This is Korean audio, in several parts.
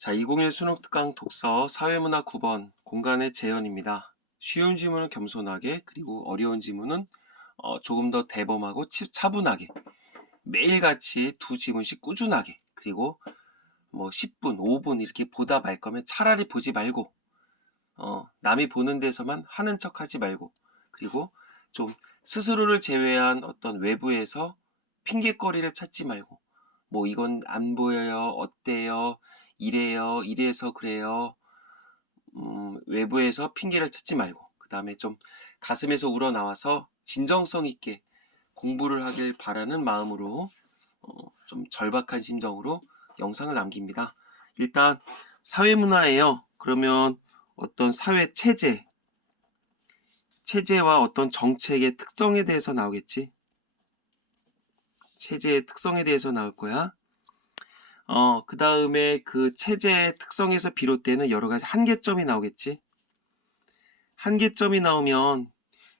자, 2021 수능 특강 독서 사회문화 9번 공간의 재현입니다. 쉬운 지문은 겸손하게, 그리고 어려운 지문은 조금 더 대범하고 차분하게, 매일같이 두 지문씩 꾸준하게, 그리고 뭐 10분, 5분 이렇게 보다 말 거면 차라리 보지 말고, 남이 보는 데서만 하는 척 하지 말고, 그리고 좀 스스로를 제외한 어떤 외부에서 핑계거리를 찾지 말고, 뭐 이건 안 보여요, 어때요, 이래요, 이래서 그래요. 외부에서 핑계를 찾지 말고, 그 다음에 좀 가슴에서 우러나와서 진정성 있게 공부를 하길 바라는 마음으로 좀 절박한 심정으로 영상을 남깁니다. 일단 사회문화예요. 그러면 어떤 사회 체제와 어떤 정책의 특성에 대해서 나오겠지. 체제의 특성에 대해서 나올 거야. 그 다음에 그 체제의 특성에서 비롯되는 여러 가지 한계점이 나오겠지. 한계점이 나오면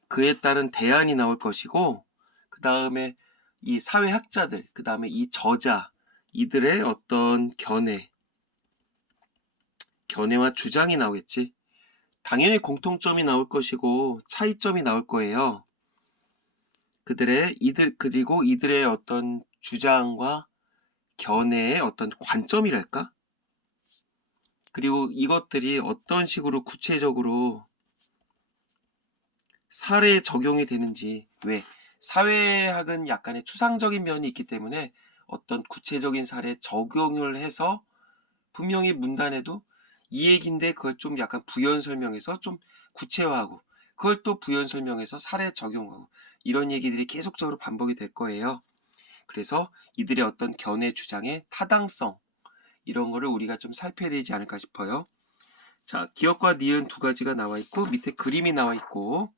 그에 따른 대안이 나올 것이고, 그 다음에 이 사회학자들, 그 다음에 이 저자, 이들의 어떤 견해와 주장이 나오겠지. 당연히 공통점이 나올 것이고 차이점이 나올 거예요. 그리고 이들의 어떤 주장과 견해의 어떤 관점이랄까? 그리고 이것들이 어떤 식으로 구체적으로 사례에 적용이 되는지. 왜? 사회학은 약간의 추상적인 면이 있기 때문에 어떤 구체적인 사례에 적용을 해서 분명히 문단에도 이 얘기인데 그걸 좀 약간 부연 설명해서 좀 구체화하고, 그걸 또 부연 설명해서 사례에 적용하고, 이런 얘기들이 계속적으로 반복이 될 거예요. 그래서 이들의 어떤 견해 주장의 타당성, 이런 거를 우리가 좀 살펴야 되지 않을까 싶어요. 자, 기억과 니은 두 가지가 나와 있고 밑에 그림이 나와 있고,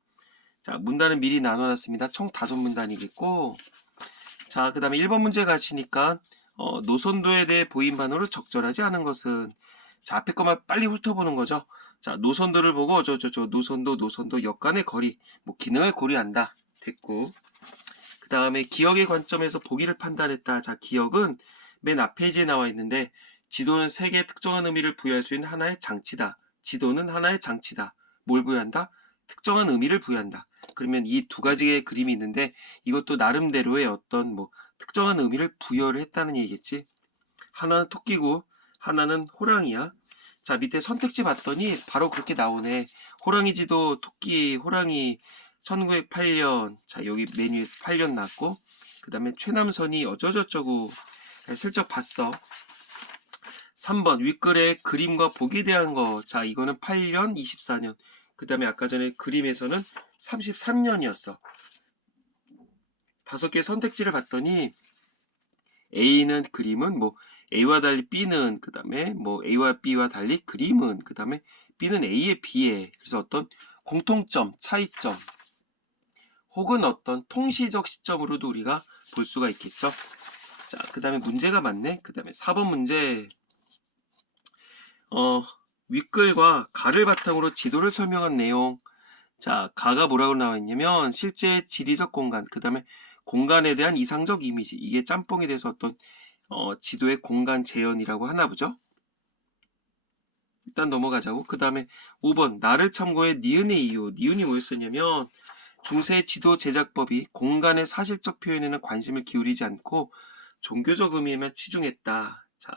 자, 문단은 미리 나눠놨습니다. 총 5문단이겠고, 자, 그 다음에 1번 문제 가시니까 노선도에 대해 보인반으로 적절하지 않은 것은, 자, 앞에 것만 빨리 훑어보는 거죠. 자, 노선도를 보고 노선도 역 간의 거리, 뭐 기능을 고려한다. 됐고, 그 다음에 기억의 관점에서 보기를 판단했다. 자, 기억은 맨 앞 페이지에 나와 있는데, 지도는 세계의 특정한 의미를 부여할 수 있는 하나의 장치다. 지도는 하나의 장치다. 뭘 부여한다? 특정한 의미를 부여한다. 그러면 이 두 가지의 그림이 있는데, 이것도 나름대로의 어떤 뭐 특정한 의미를 부여를 했다는 얘기겠지. 하나는 토끼고 하나는 호랑이야. 자, 밑에 선택지 봤더니 바로 그렇게 나오네. 호랑이 지도, 토끼, 호랑이 1908년. 자, 여기 메뉴에 8년 났고, 그 다음에 최남선이 어쩌저쩌고 슬쩍 봤어. 3번 윗글에 그림과 보기에 대한 거. 자, 이거는 8년, 24년. 그 다음에 아까 전에 그림에서는 33년이었어. 5개 선택지를 봤더니 A는 그림은 뭐 A와 달리 B는, 그 다음에 뭐 A와 B와 달리 그림은, 그 다음에 B는 A에 비해. 그래서 어떤 공통점, 차이점, 혹은 어떤 통시적 시점으로도 우리가 볼 수가 있겠죠. 자, 그 다음에 문제가 많네. 그 다음에 4번 문제. 윗글과 가를 바탕으로 지도를 설명한 내용. 자, 가가 뭐라고 나와 있냐면 실제 지리적 공간, 그 다음에 공간에 대한 이상적 이미지. 이게 짬뽕이 돼서 어떤 지도의 공간 재현이라고 하나 보죠. 일단 넘어가자고. 그 다음에 5번 나를 참고해 니은의 이유. 니은이 뭐였었냐면 중세 지도 제작법이 공간의 사실적 표현에는 관심을 기울이지 않고 종교적 의미에만 치중했다. 자,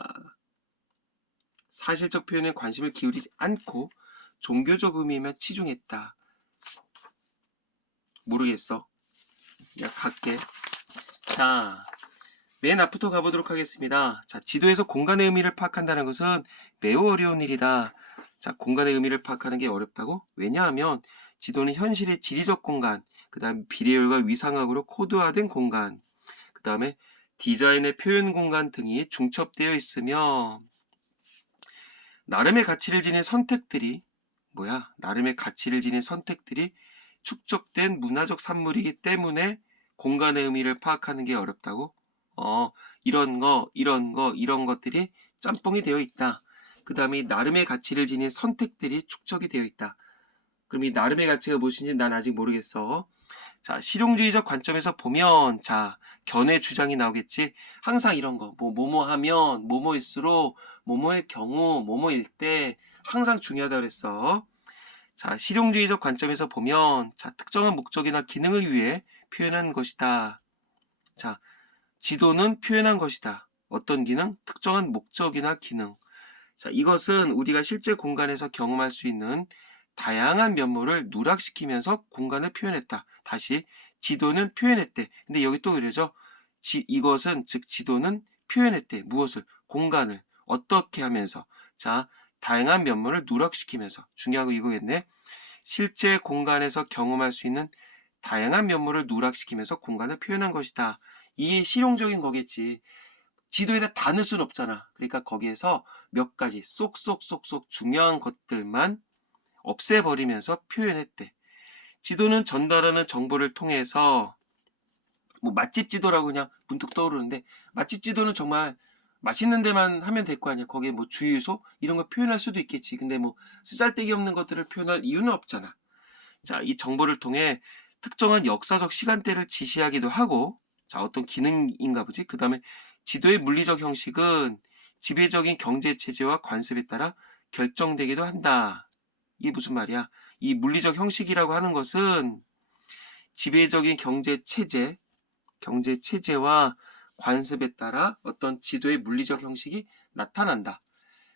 사실적 표현에 관심을 기울이지 않고 종교적 의미에만 치중했다. 모르겠어. 그냥 갈게. 자, 맨 앞부터 가보도록 하겠습니다. 자, 지도에서 공간의 의미를 파악한다는 것은 매우 어려운 일이다. 자, 공간의 의미를 파악하는 게 어렵다고? 왜냐하면 지도는 현실의 지리적 공간, 그 다음 비례율과 위상학으로 코드화된 공간, 그 다음에 디자인의 표현 공간 등이 중첩되어 있으며, 나름의 가치를 지닌 선택들이 나름의 가치를 지닌 선택들이 축적된 문화적 산물이기 때문에 공간의 의미를 파악하는 게 어렵다고? 이런 것들이 짬뽕이 되어 있다. 그 다음에 나름의 가치를 지닌 선택들이 축적이 되어 있다. 그럼 이 나름의 가치가 무엇인지 난 아직 모르겠어. 자, 실용주의적 관점에서 보면, 자, 견해 주장이 나오겠지. 항상 이런 거, 뭐뭐 하면, 뭐뭐일수록, 뭐뭐의 경우, 뭐뭐일 때, 항상 중요하다 그랬어. 자, 실용주의적 관점에서 보면, 자, 특정한 목적이나 기능을 위해 표현한 것이다. 자, 지도는 표현한 것이다. 어떤 기능? 특정한 목적이나 기능. 자, 이것은 우리가 실제 공간에서 경험할 수 있는 다양한 면모를 누락시키면서 공간을 표현했다. 다시, 지도는 표현했대. 근데 여기 또 그러죠. 이것은, 즉, 지도는 표현했대. 무엇을? 공간을. 어떻게 하면서? 자, 다양한 면모를 누락시키면서. 중요한 거 이거겠네. 실제 공간에서 경험할 수 있는 다양한 면모를 누락시키면서 공간을 표현한 것이다. 이게 실용적인 거겠지. 지도에다 다 넣을 수는 없잖아. 그러니까 거기에서 몇 가지 쏙쏙쏙쏙 중요한 것들만 없애버리면서 표현했대. 지도는 전달하는 정보를 통해서 뭐 맛집 지도라고 그냥 문득 떠오르는데, 맛집 지도는 정말 맛있는 데만 하면 될 거 아니야. 거기에 뭐 주유소 이런 거 표현할 수도 있겠지. 근데 뭐 쓰잘데기 없는 것들을 표현할 이유는 없잖아. 자, 이 정보를 통해 특정한 역사적 시간대를 지시하기도 하고, 자, 어떤 기능인가 보지. 그 다음에 지도의 물리적 형식은 지배적인 경제 체제와 관습에 따라 결정되기도 한다. 이게 무슨 말이야? 이 물리적 형식이라고 하는 것은 지배적인 경제 체제와 관습에 따라 어떤 지도의 물리적 형식이 나타난다.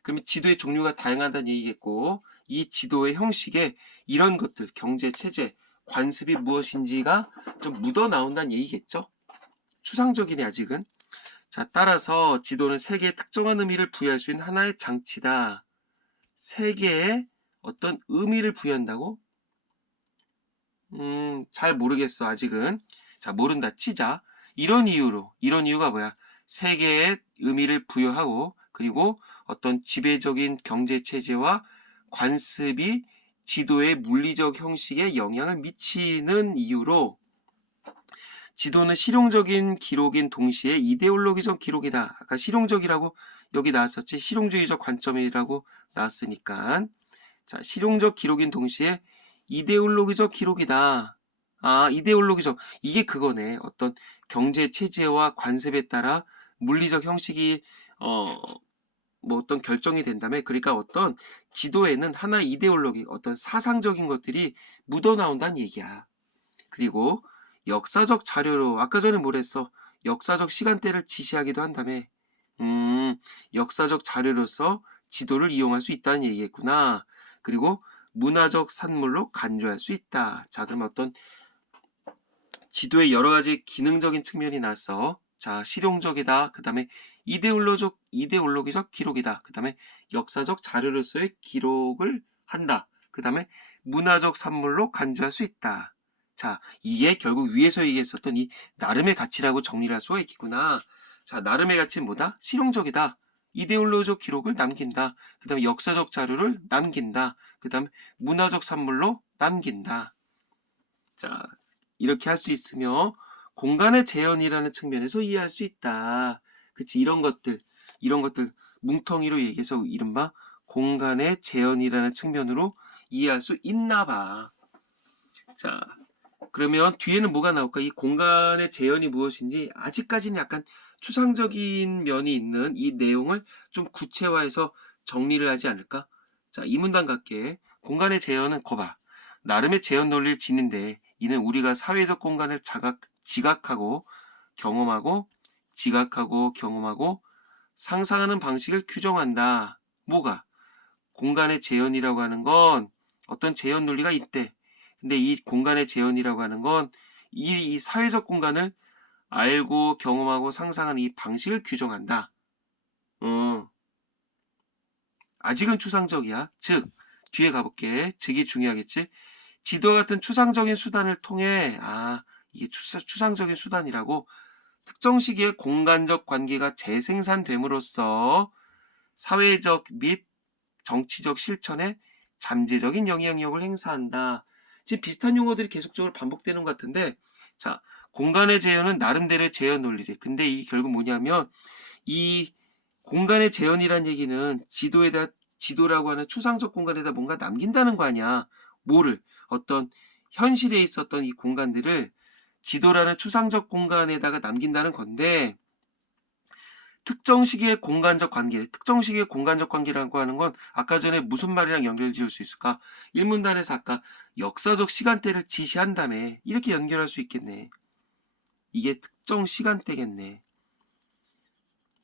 그러면 지도의 종류가 다양하다는 얘기겠고, 이 지도의 형식에 이런 것들, 경제 체제, 관습이 무엇인지가 좀 묻어 나온다는 얘기겠죠. 추상적이네 아직은. 자, 따라서 지도는 세계에 특정한 의미를 부여할 수 있는 하나의 장치다. 세계에 어떤 의미를 부여한다고? 잘 모르겠어 아직은. 자, 모른다 치자. 이런 이유가 뭐야? 세계에 의미를 부여하고, 그리고 어떤 지배적인 경제 체제와 관습이 지도의 물리적 형식에 영향을 미치는 이유로 지도는 실용적인 기록인 동시에 이데올로기적 기록이다. 아까 실용적이라고 여기 나왔었지. 실용주의적 관점이라고 나왔으니까. 자, 실용적 기록인 동시에 이데올로기적 기록이다. 아, 이데올로기적. 이게 그거네. 어떤 경제 체제와 관습에 따라 물리적 형식이 뭐 어떤 결정이 된다면, 그러니까 어떤 지도에는 하나의 이데올로기, 어떤 사상적인 것들이 묻어 나온다는 얘기야. 그리고 역사적 자료로, 아까 전에 뭐랬어? 역사적 시간대를 지시하기도 한다며. 역사적 자료로서 지도를 이용할 수 있다는 얘기겠구나. 그리고 문화적 산물로 간주할 수 있다. 자, 그럼 어떤 지도의 여러 가지 기능적인 측면이 나서, 자, 실용적이다. 그 다음에 이데올로기적 기록이다. 그 다음에 역사적 자료로서의 기록을 한다. 그 다음에 문화적 산물로 간주할 수 있다. 자, 이게 결국 위에서 얘기했었던 이 나름의 가치라고 정리를 할 수가 있겠구나. 자, 나름의 가치는 뭐다? 실용적이다. 이데올로기적 기록을 남긴다. 그 다음에 역사적 자료를 남긴다. 그 다음에 문화적 산물로 남긴다. 자, 이렇게 할 수 있으며 공간의 재현이라는 측면에서 이해할 수 있다. 그치? 이런 것들 뭉텅이로 얘기해서 이른바 공간의 재현이라는 측면으로 이해할 수 있나 봐. 자, 그러면 뒤에는 뭐가 나올까? 이 공간의 재현이 무엇인지 아직까지는 약간 추상적인 면이 있는 이 내용을 좀 구체화해서 정리를 하지 않을까? 자, 이 문단 갈게. 공간의 재현은 거봐. 나름의 재현 논리를 지닌데, 이는 우리가 사회적 공간을 지각하고 경험하고 상상하는 방식을 규정한다. 뭐가? 공간의 재현이라고 하는 건 어떤 재현 논리가 있대. 근데 이 공간의 재현이라고 하는 건 이 사회적 공간을 알고 경험하고 상상하는 이 방식을 규정한다. 아직은 추상적이야. 즉, 뒤에 가볼게. 즉이 중요하겠지. 지도와 같은 추상적인 수단을 통해, 이게 추상적인 수단이라고, 특정 시기에 공간적 관계가 재생산됨으로써 사회적 및 정치적 실천에 잠재적인 영향력을 행사한다. 지금 비슷한 용어들이 계속적으로 반복되는 것 같은데, 자, 공간의 재현은 나름대로의 재현 논리래. 근데 이게 결국 뭐냐면, 이 공간의 재현이란 얘기는 지도라고 하는 추상적 공간에다 뭔가 남긴다는 거 아니야. 뭐를? 어떤 현실에 있었던 이 공간들을 지도라는 추상적 공간에다가 남긴다는 건데, 특정 시기의 공간적 관계라고 하는 건 아까 전에 무슨 말이랑 연결 지을 수 있을까? 일문단에서 아까 역사적 시간대를 지시한다며 이렇게 연결할 수 있겠네. 이게 특정 시간대겠네.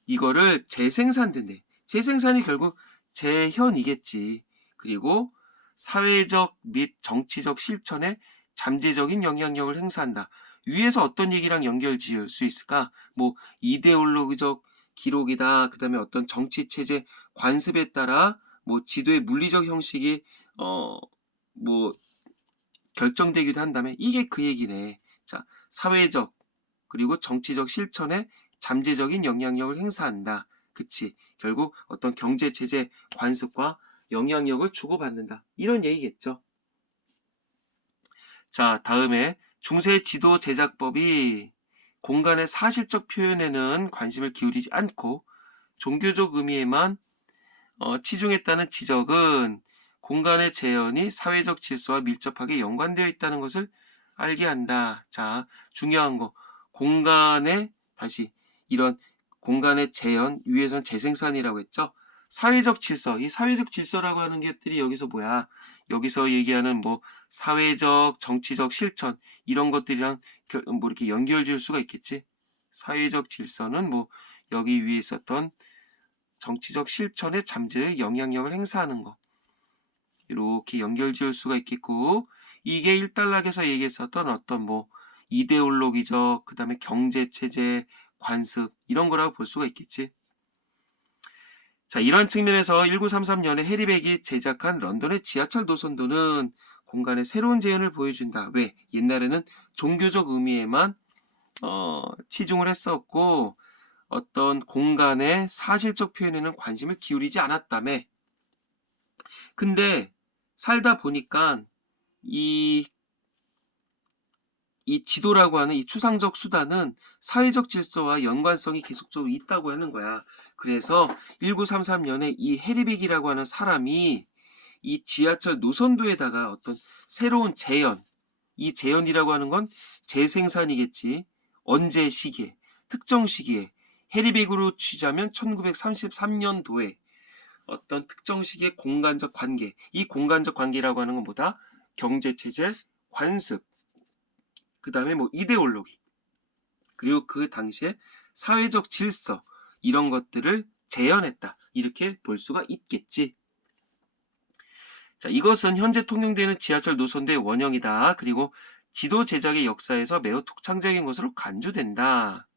이거를 재생산된대. 재생산이 결국 재현이겠지. 그리고 사회적 및 정치적 실천에 잠재적인 영향력을 행사한다. 위에서 어떤 얘기랑 연결 지을 수 있을까? 뭐 이데올로기적 기록이다. 그 다음에 어떤 정치 체제 관습에 따라 뭐 지도의 물리적 형식이 뭐 결정되기도 한다면 이게 그 얘기네. 자, 사회적 그리고 정치적 실천에 잠재적인 영향력을 행사한다. 그치? 결국 어떤 경제 체제 관습과 영향력을 주고받는다. 이런 얘기겠죠. 자, 다음에 중세 지도 제작법이 공간의 사실적 표현에는 관심을 기울이지 않고 종교적 의미에만 치중했다는 지적은 공간의 재현이 사회적 질서와 밀접하게 연관되어 있다는 것을 알게 한다. 자, 중요한 거. 다시 이런 공간의 재현, 위에선 재생산이라고 했죠. 사회적 질서, 이 사회적 질서라고 하는 것들이 여기서 뭐야? 여기서 얘기하는 뭐 사회적, 정치적 실천 이런 것들이랑 뭐 이렇게 연결 지을 수가 있겠지. 사회적 질서는 뭐 여기 위에 있었던 정치적 실천에 잠재의 영향력을 행사하는 거. 이렇게 연결 지을 수가 있겠고, 이게 일단락에서 얘기했었던 어떤 뭐 이데올로기적, 그 다음에 경제체제, 관습 이런 거라고 볼 수가 있겠지. 자, 이런 측면에서 1933년에 해리백이 제작한 런던의 지하철 노선도는 공간의 새로운 재현을 보여준다. 왜? 옛날에는 종교적 의미에만 치중을 했었고 어떤 공간의 사실적 표현에는 관심을 기울이지 않았다며. 근데 살다 보니까 이 지도라고 하는 이 추상적 수단은 사회적 질서와 연관성이 계속적으로 있다고 하는 거야. 그래서 1933년에 이 해리백이라고 하는 사람이 이 지하철 노선도에다가 어떤 새로운 재현, 이 재현이라고 하는 건 재생산이겠지. 언제 시기에, 특정 시기에, 해리백으로 취자면 1933년도에 어떤 특정 시기의 공간적 관계, 이 공간적 관계라고 하는 건 뭐다? 경제체제, 관습, 그 다음에 뭐 이데올로기, 그리고 그 당시에 사회적 질서, 이런 것들을 재현했다. 이렇게 볼 수가 있겠지. 자, 이것은 현재 통용되는 지하철 노선도의 원형이다. 그리고 지도 제작의 역사에서 매우 독창적인 것으로 간주된다.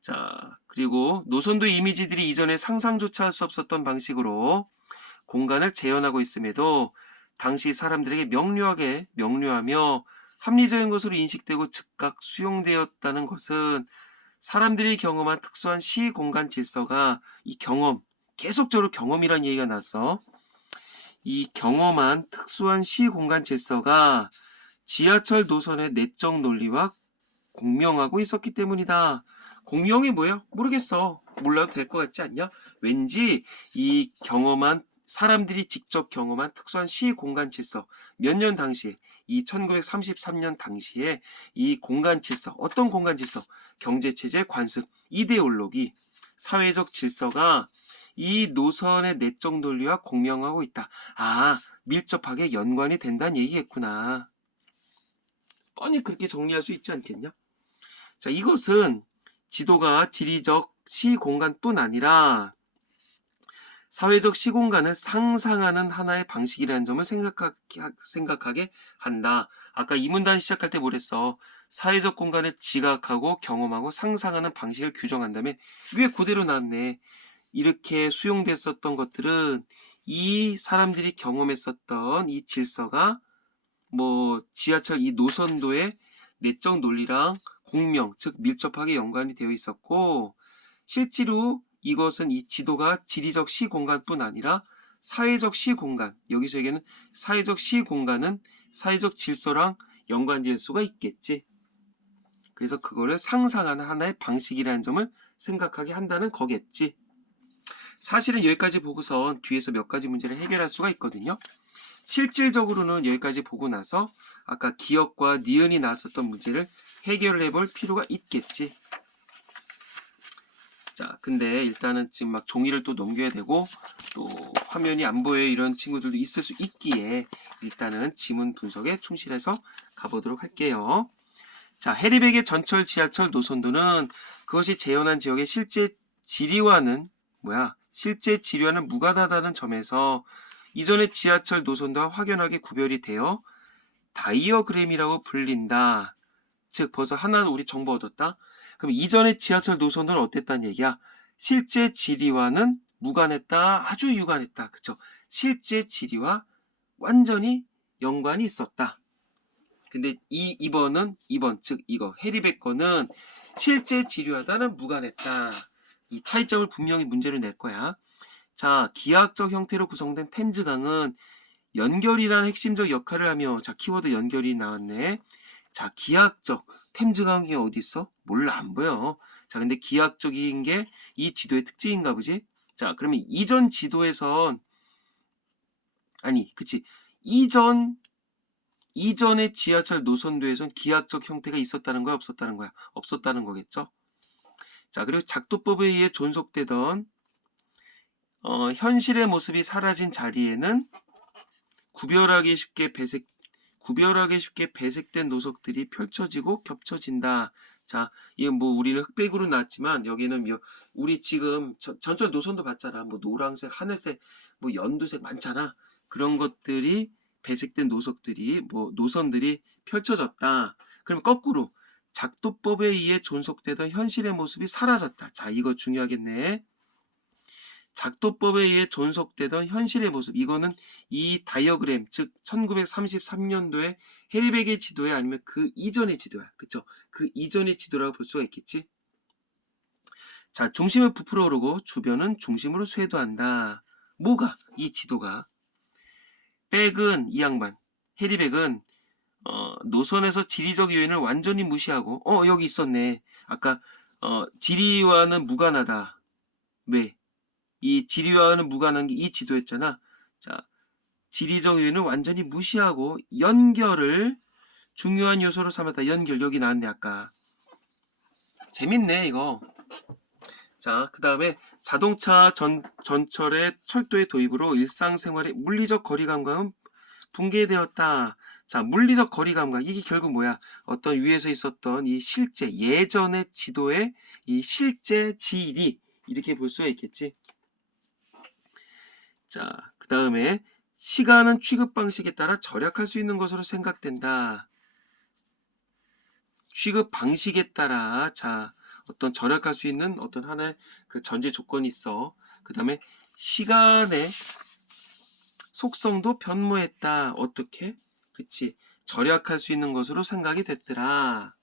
자, 그리고 노선도 이미지들이 이전에 상상조차 할 수 없었던 방식으로 공간을 재현하고 있음에도 당시 사람들에게 명료하며 합리적인 것으로 인식되고 즉각 수용되었다는 것은 사람들이 경험한 특수한 시공간 질서가 이 경험, 계속적으로 경험이란 얘기가 났어. 이 경험한 특수한 시공간 질서가 지하철 노선의 내적 논리와 공명하고 있었기 때문이다. 공명이 뭐예요? 모르겠어. 몰라도 될 것 같지 않냐? 왠지 이 사람들이 직접 경험한 특수한 시공간 질서, 몇 년 당시에, 이 1933년 당시에 이 공간 질서, 어떤 공간 질서? 경제체제, 관습, 이데올로기, 사회적 질서가 이 노선의 내적 논리와 공명하고 있다. 아, 밀접하게 연관이 된다는 얘기겠구나. 뻔히 그렇게 정리할 수 있지 않겠냐? 자, 이것은 지도가 지리적 시공간뿐 아니라 사회적 시공간을 상상하는 하나의 방식이라는 점을 생각하게 한다. 아까 이 문단 시작할 때 뭐랬어? 사회적 공간을 지각하고 경험하고 상상하는 방식을 규정한다면 왜 그대로 나왔네. 이렇게 수용됐었던 것들은 이 사람들이 경험했었던 이 질서가 뭐 지하철 이 노선도의 내적 논리랑 공명, 즉 밀접하게 연관이 되어 있었고, 실제로 이것은 이 지도가 지리적 시공간뿐 아니라 사회적 시공간, 여기서 얘기하는 사회적 시공간은 사회적 질서랑 연관될 수가 있겠지. 그래서 그거를 상상하는 하나의 방식이라는 점을 생각하게 한다는 거겠지. 사실은 여기까지 보고선 뒤에서 몇 가지 문제를 해결할 수가 있거든요. 실질적으로는 여기까지 보고 나서 아까 기역과 니은이 나왔었던 문제를 해결을 해볼 필요가 있겠지. 자, 근데 일단은 지금 막 종이를 또 넘겨야 되고 또 화면이 안 보여요 이런 친구들도 있을 수 있기에 일단은 지문 분석에 충실해서 가보도록 할게요. 자, 해리백의 전철 지하철 노선도는 그것이 재현한 지역의 실제 지리와는 무관하다는 점에서 이전의 지하철 노선도와 확연하게 구별이 되어 다이어그램이라고 불린다. 즉 벌써 하나 우리 정보 얻었다. 그럼 이전의 지하철 노선도는 어땠다는 얘기야? 실제 지리와는 무관했다. 아주 유관했다. 그쵸? 실제 지리와 완전히 연관이 있었다. 근데 2번 즉 이거 해리백 거는 실제 지리와는 무관했다. 이 차이점을 분명히 문제로 낼 거야. 자, 기하학적 형태로 구성된 템즈강은 연결이라는 핵심적 역할을 하며, 자, 키워드 연결이 나왔네. 자, 기하학적 템즈강이 어디 있어? 몰라, 안 보여. 자, 근데 기하학적인 게 이 지도의 특징인가 보지? 자, 그러면 이전 지도에선 그치, 이전의 지하철 노선도에선 기하학적 형태가 있었다는 거야, 없었다는 거야? 없었다는 거겠죠? 자, 그리고 작도법에 의해 존속되던 현실의 모습이 사라진 자리에는 구별하기 쉽게 배색된 노석들이 펼쳐지고 겹쳐진다. 자, 이건 뭐 우리는 흑백으로 나왔지만 여기는 우리 지금 전철 노선도 봤잖아. 뭐 노란색, 하늘색, 뭐 연두색 많잖아. 그런 것들이 배색된 노선들이 펼쳐졌다. 그러면 거꾸로 작도법에 의해 존속되던 현실의 모습이 사라졌다. 자, 이거 중요하겠네. 작도법에 의해 존속되던 현실의 모습, 이거는 이 다이어그램, 즉 1933년도에 해리백의 지도야 아니면 그 이전의 지도야. 그쵸? 그 이전의 지도라고 볼 수가 있겠지. 자, 중심은 부풀어 오르고 주변은 중심으로 쇄도한다. 뭐가? 이 지도가. 백은 이 양반, 해리백은 노선에서 지리적 요인을 완전히 무시하고 여기 있었네. 아까 지리와는 무관하다. 왜? 이 지리와는 무관한 게 이 지도였잖아. 자, 지리적 요인을 완전히 무시하고 연결을 중요한 요소로 삼았다. 연결 여기 나왔네 아까. 재밌네 이거. 자, 그 다음에 자동차 전철의 철도의 도입으로 일상생활의 물리적 거리감각은 붕괴되었다. 자, 물리적 거리감각, 이게 결국 뭐야? 어떤 위에서 있었던 이 실제 예전의 지도의 이 실제 지리, 이렇게 볼 수가 있겠지. 자, 그 다음에 시간은 취급 방식에 따라 절약할 수 있는 것으로 생각된다. 취급 방식에 따라 어떤 절약할 수 있는 어떤 하나의 그 전제 조건이 있어. 그 다음에 시간의 속성도 변모했다. 어떻게? 그치. 절약할 수 있는 것으로 생각이 됐더라.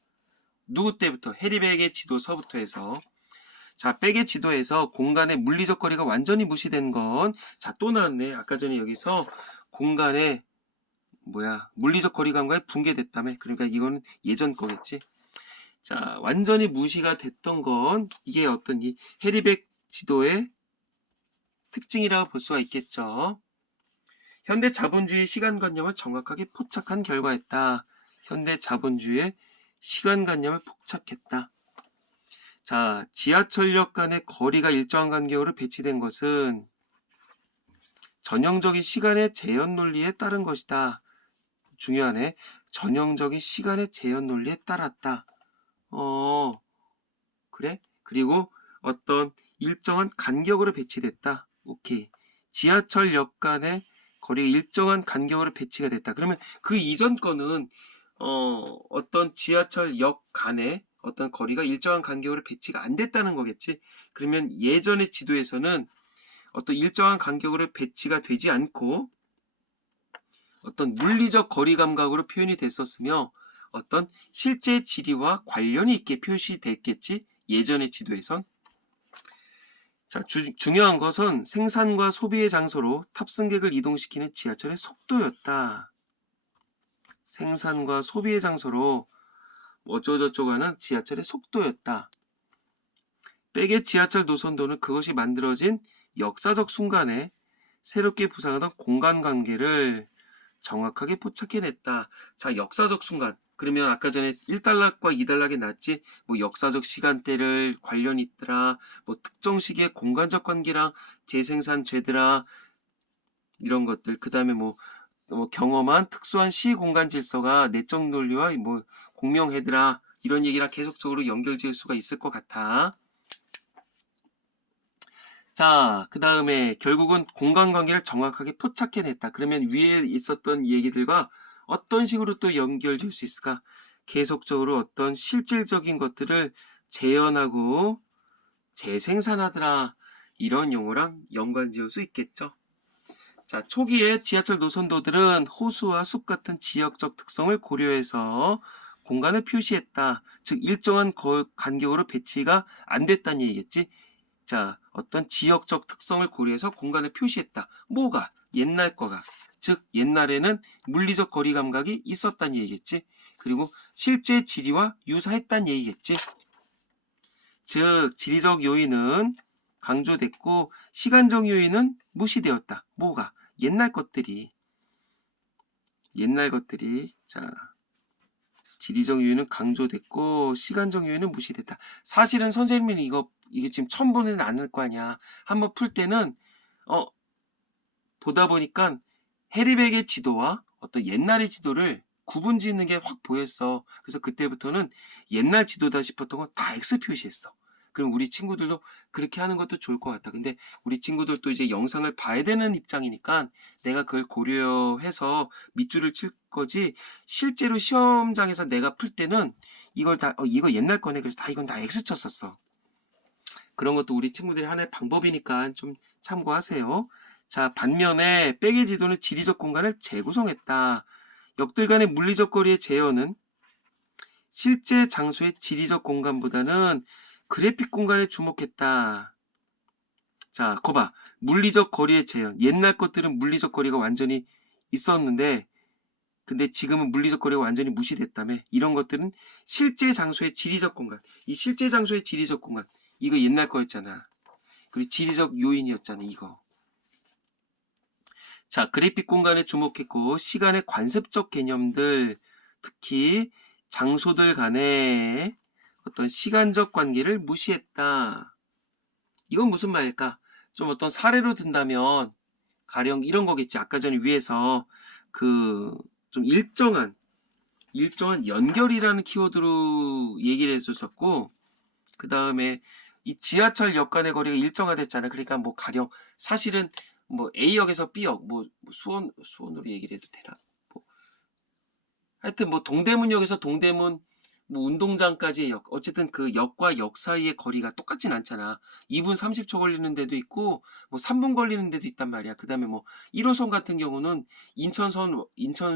누구 때부터? 해리백의 지도서부터 해서. 자, 백의 지도에서 공간의 물리적 거리가 완전히 무시된 건, 자, 또 나왔네. 아까 전에 여기서 공간의 물리적 거리감각이 붕괴됐다며. 그러니까 이거는 예전 거겠지. 자, 완전히 무시가 됐던 건 이게 어떤 이 해리백 지도의 특징이라고 볼 수가 있겠죠. 현대 자본주의 시간관념을 정확하게 포착한 결과였다. 현대 자본주의의 시간관념을 포착했다. 자, 지하철역 간의 거리가 일정한 간격으로 배치된 것은 전형적인 시간의 재현 논리에 따른 것이다. 중요하네. 전형적인 시간의 재현 논리에 따랐다. 그래? 그리고 어떤 일정한 간격으로 배치됐다. 오케이. 지하철역 간의 거리가 일정한 간격으로 배치가 됐다. 그러면 그 이전 거는 어떤 지하철역 간의 어떤 거리가 일정한 간격으로 배치가 안 됐다는 거겠지. 그러면 예전의 지도에서는 어떤 일정한 간격으로 배치가 되지 않고 어떤 물리적 거리 감각으로 표현이 됐었으며 어떤 실제 지리와 관련이 있게 표시됐겠지. 예전의 지도에선. 자, 중요한 것은 생산과 소비의 장소로 탑승객을 이동시키는 지하철의 속도였다. 생산과 소비의 장소로 어쩌고저쩌고 하는 지하철의 속도였다. 백의 지하철 노선도는 그것이 만들어진 역사적 순간에 새롭게 부상하던 공간관계를 정확하게 포착해냈다. 자, 역사적 순간. 그러면 아까 전에 1단락과 2단락에 나왔지? 뭐 역사적 시간대를 관련이 있더라. 뭐 특정 시기의 공간적 관계랑 재생산되더라. 이런 것들. 그 다음에 뭐 경험한 특수한 시 공간 질서가 내적 논리와 뭐 공명해더라. 이런 얘기랑 계속적으로 연결지을 수가 있을 것 같아. 자, 그 다음에 결국은 공간관계를 정확하게 포착해냈다. 그러면 위에 있었던 얘기들과 어떤 식으로 또 연결될 수 있을까? 계속적으로 어떤 실질적인 것들을 재현하고 재생산하더라. 이런 용어랑 연관지을 수 있겠죠. 자, 초기에 지하철 노선도들은 호수와 숲 같은 지역적 특성을 고려해서 공간을 표시했다. 즉 일정한 간격으로 배치가 안 됐다는 얘기겠지. 자, 어떤 지역적 특성을 고려해서 공간을 표시했다. 뭐가? 옛날 거가. 즉 옛날에는 물리적 거리 감각이 있었다는 얘기겠지. 그리고 실제 지리와 유사했다는 얘기겠지. 즉 지리적 요인은 강조됐고 시간적 요인은 무시되었다. 뭐가? 옛날 것들이. 자, 지리적 요인은 강조됐고 시간적 요인은 무시됐다. 사실은 선생님은 이게 지금 처음 보는 않을 거 아니야. 한번 풀 때는 보다 보니까 해리백의 지도와 어떤 옛날의 지도를 구분 짓는 게 확 보였어. 그래서 그때부터는 옛날 지도다 싶었던 건 다 X 표시했어. 그럼 우리 친구들도 그렇게 하는 것도 좋을 것 같다. 근데 우리 친구들도 이제 영상을 봐야 되는 입장이니까 내가 그걸 고려해서 밑줄을 칠 거지, 실제로 시험장에서 내가 풀 때는 이걸 다 이거 옛날 거네. 그래서 이건 다 X 쳤었어. 그런 것도 우리 친구들이 하나의 방법이니까 좀 참고하세요. 자, 반면에 백의 지도는 지리적 공간을 재구성했다. 역들 간의 물리적 거리의 재현은 실제 장소의 지리적 공간보다는 그래픽 공간에 주목했다. 자, 거봐. 물리적 거리의 재현. 옛날 것들은 물리적 거리가 완전히 있었는데 근데 지금은 물리적 거리가 완전히 무시됐다며. 이런 것들은 실제 장소의 지리적 공간. 이 실제 장소의 지리적 공간. 이거 옛날 거였잖아. 그리고 지리적 요인이었잖아, 이거. 자, 그래픽 공간에 주목했고 시간의 관습적 개념들, 특히 장소들 간의 어떤 시간적 관계를 무시했다. 이건 무슨 말일까? 좀 어떤 사례로 든다면 가령 이런 거겠지. 아까 전에 위에서 좀 일정한 연결이라는 키워드로 얘기를 했었고, 그 다음에 이 지하철역 간의 거리가 일정화됐잖아. 그러니까 뭐 가령 사실은 뭐 A역에서 B역, 뭐 수원으로 얘기를 해도 되나? 뭐 하여튼 뭐 동대문역에서 동대문 뭐 운동장까지의 역, 어쨌든 그 역과 역 사이의 거리가 똑같진 않잖아. 2분 30초 걸리는 데도 있고 뭐 3분 걸리는 데도 있단 말이야. 그다음에 뭐 1호선 같은 경우는 인천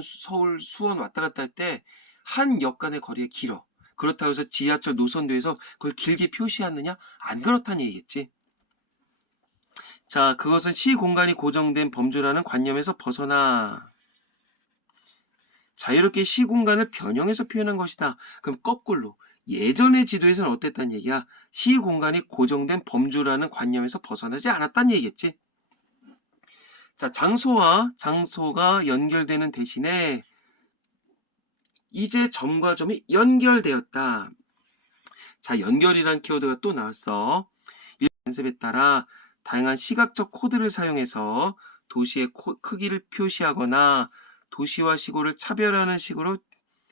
서울 수원 왔다 갔다 할 때 한 역 간의 거리가 길어. 그렇다고 해서 지하철 노선도에서 그걸 길게 표시하느냐? 안 그렇다는 얘기겠지. 자, 그것은 시 공간이 고정된 범주라는 관념에서 벗어나 자유롭게 시 공간을 변형해서 표현한 것이다. 그럼 거꾸로 예전의 지도에서는 어땠단 얘기야? 시 공간이 고정된 범주라는 관념에서 벗어나지 않았단 얘기겠지. 자, 장소가 연결되는 대신에 이제 점과 점이 연결되었다. 자, 연결이란 키워드가 또 나왔어. 연습에 따라 다양한 시각적 코드를 사용해서 도시의 크기를 표시하거나 도시와 시골을 차별하는 식으로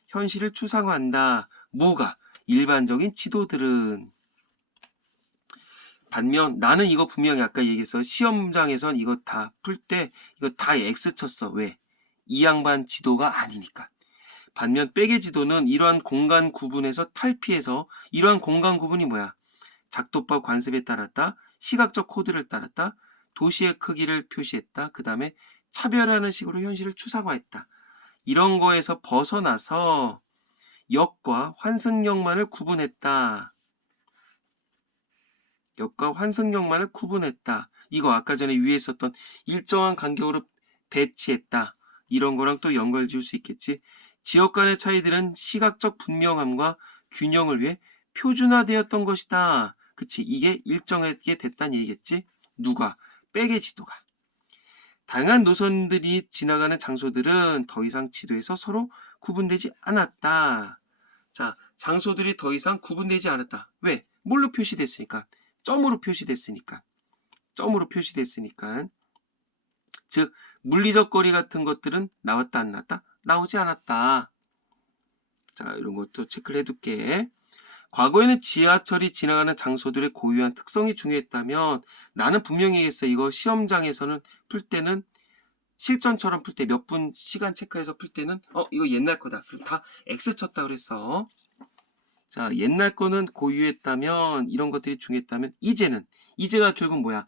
현실을 추상화한다. 뭐가? 일반적인 지도들은. 반면 나는 이거 분명히 아까 얘기했어. 시험장에선 이거 다 풀 때 이거 다 X 쳤어. 왜? 이 양반 지도가 아니니까. 반면 백의 지도는 이러한 공간 구분에서 탈피해서, 이러한 공간 구분이 뭐야? 작도법 관습에 따랐다. 시각적 코드를 따랐다. 도시의 크기를 표시했다. 그 다음에 차별하는 식으로 현실을 추상화했다. 이런 거에서 벗어나서 역과 환승역만을 구분했다. 역과 환승역만을 구분했다. 이거 아까 전에 위에 있었던 일정한 간격으로 배치했다. 이런 거랑 또 연결 지을 수 있겠지. 지역 간의 차이들은 시각적 분명함과 균형을 위해 표준화되었던 것이다. 그치? 이게 일정하게 됐다는 얘기겠지? 누가? 백의 지도가. 다양한 노선들이 지나가는 장소들은 더 이상 지도에서 서로 구분되지 않았다. 자, 장소들이 더 이상 구분되지 않았다. 왜? 뭘로 표시됐으니까. 점으로 표시됐으니까. 점으로 표시됐으니까. 즉, 물리적 거리 같은 것들은 나왔다 안 나왔다? 나오지 않았다. 자, 이런 것도 체크를 해둘게. 과거에는 지하철이 지나가는 장소들의 고유한 특성이 중요했다면 나는 분명히 얘기했어. 이거 시험장에서는 풀 때는 실전처럼 풀 때 몇 분 시간 체크해서 풀 때는 이거 옛날 거다. 그럼 다 X 쳤다 그랬어. 자, 옛날 거는 고유했다면 이런 것들이 중요했다면 이제가 결국 뭐야?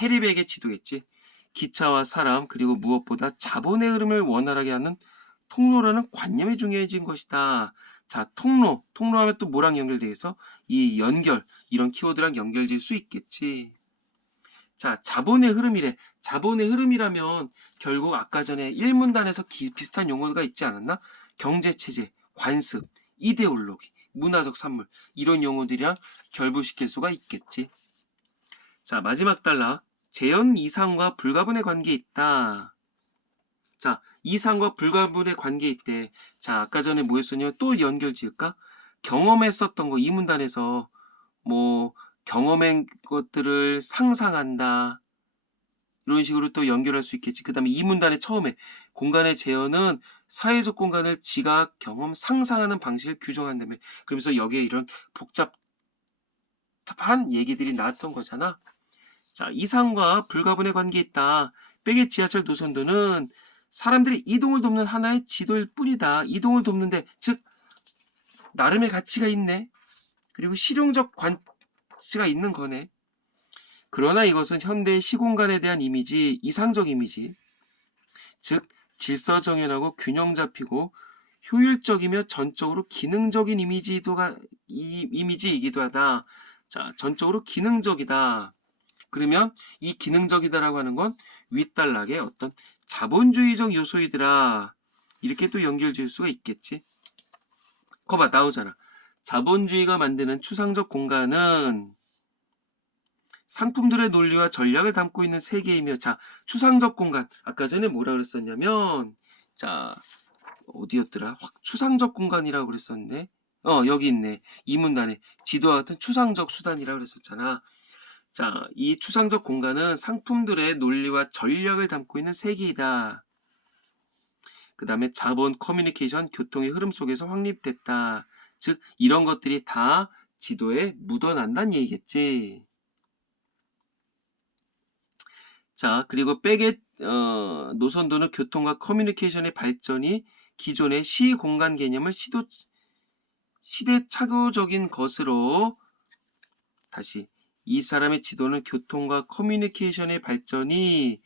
해리백의 지도겠지. 기차와 사람 그리고 무엇보다 자본의 흐름을 원활하게 하는 통로라는 관념이 중요해진 것이다. 자, 통로하면 또 뭐랑 연결되겠어? 이 연결, 이런 키워드랑 연결될 수 있겠지. 자, 자본의 흐름이래. 자본의 흐름이라면 결국 아까 전에 1문단에서 비슷한 용어가 있지 않았나? 경제체제, 관습, 이데올로기, 문화적 산물 이런 용어들이랑 결부시킬 수가 있겠지. 자, 마지막 단락. 재현 이상과 불가분의 관계에 있다. 자, 이상과 불가분의 관계에 있대. 자, 아까 전에 뭐 했었냐면 또 연결 지을까? 경험했었던 거 이 문단에서 뭐 경험한 것들을 상상한다. 이런 식으로 또 연결할 수 있겠지. 그 다음에 이 문단의 처음에 공간의 재현은 사회적 공간을 지각, 경험, 상상하는 방식을 규정한다며. 그러면서 여기에 이런 복잡한 얘기들이 나왔던 거잖아. 자, 이상과 불가분의 관계에 있다. 백의 지하철 노선도는 사람들이 이동을 돕는 하나의 지도일 뿐이다. 이동을 돕는데, 즉 나름의 가치가 있네. 그리고 실용적 가치가 있는 거네. 그러나 이것은 현대의 시공간에 대한 이미지, 이상적 이미지, 즉 질서정연하고 균형 잡히고 효율적이며 전적으로 기능적인 이미지이기도 하다. 자, 전적으로 기능적이다. 그러면 이 기능적이다라고 하는 건 윗단락의 어떤 자본주의적 요소이더라. 이렇게 또 연결 지을 수가 있겠지. 거봐, 나오잖아. 자본주의가 만드는 추상적 공간은 상품들의 논리와 전략을 담고 있는 세계이며, 자, 추상적 공간. 아까 전에 뭐라 그랬었냐면, 자, 어디였더라? 추상적 공간이라고 그랬었는데, 여기 있네. 이 문단에 지도와 같은 추상적 수단이라고 그랬었잖아. 자, 이 추상적 공간은 상품들의 논리와 전략을 담고 있는 세계이다. 그 다음에 자본, 커뮤니케이션, 교통의 흐름 속에서 확립됐다. 즉, 이런 것들이 다 지도에 묻어난다는 얘기겠지. 자, 그리고 백의 노선도는 교통과 커뮤니케이션의 발전이 기존의 시공간 개념을 시대착오적인 것으로 다시 이 사람의 지도는 교통과 커뮤니케이션의 발전이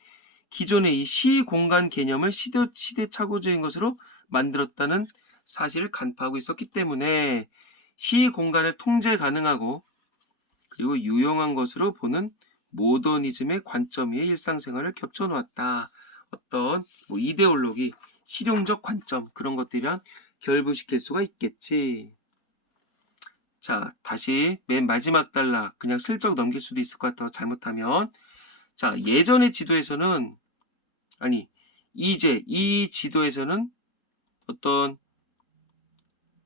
기존의 이 시공간 개념을 시대착오적인 것으로 만들었다는 사실을 간파하고 있었기 때문에 시공간을 통제 가능하고 그리고 유용한 것으로 보는 모더니즘의 관점 위에 일상생활을 겹쳐놓았다. 어떤 뭐 이데올로기, 실용적 관점 그런 것들이랑 결부시킬 수가 있겠지. 자, 다시 맨 마지막 단락 그냥 슬쩍 넘길 수도 있을 것 같아서 잘못하면 자, 예전의 지도에서는 아니 이제 이 지도에서는 어떤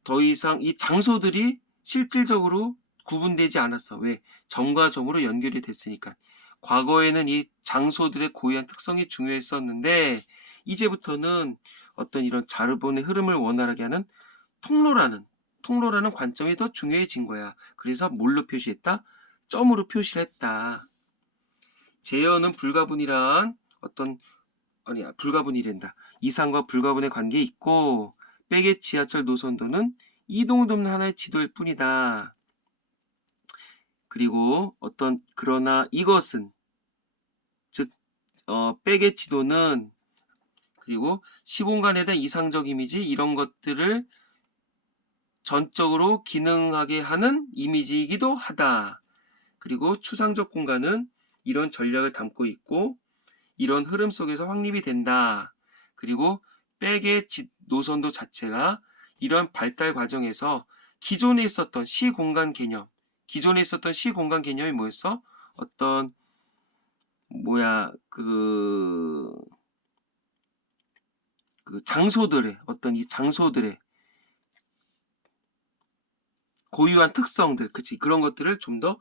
더 이상 이 장소들이 실질적으로 구분되지 않았어. 왜? 점과 점으로 연결이 됐으니까. 과거에는 이 장소들의 고유한 특성이 중요했었는데 이제부터는 어떤 이런 자본의 흐름을 원활하게 하는 통로라는 관점이 더 중요해진 거야. 그래서 뭘로 표시했다? 점으로 표시를 했다. 재현은 불가분이란 어떤 아니야 불가분이란다. 이상과 불가분의 관계에 있고 백의 지하철 노선도는 이동을 돕는 하나의 지도일 뿐이다. 그리고 그러나 이것은 즉 백의 지도는 그리고 시공간에 대한 이상적 이미지 이런 것들을 전적으로 기능하게 하는 이미지이기도 하다. 그리고 추상적 공간은 이런 전략을 담고 있고 이런 흐름 속에서 확립이 된다. 그리고 백의 노선도 자체가 이런 발달 과정에서 기존에 있었던 시공간 개념이 뭐였어? 어떤 뭐야, 장소들의, 어떤 이 장소들의 고유한 특성들, 그치? 그런 것들을 좀 더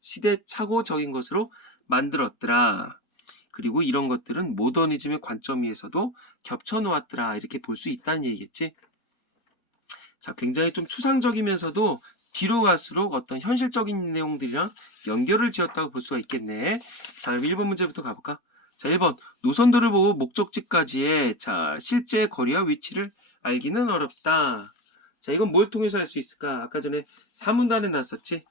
시대착오적인 것으로 만들었더라. 그리고 이런 것들은 모더니즘의 관점에서도 겹쳐 놓았더라. 이렇게 볼 수 있다는 얘기겠지? 자, 굉장히 좀 추상적이면서도 뒤로 갈수록 어떤 현실적인 내용들이랑 연결을 지었다고 볼 수가 있겠네. 자, 그럼 1번 문제부터 가볼까? 자, 1번. 노선도를 보고 목적지까지의 실제 거리와 위치를 알기는 어렵다. 자, 이건 뭘 통해서 알 수 있을까? 아까 전에 사문단에 났었지?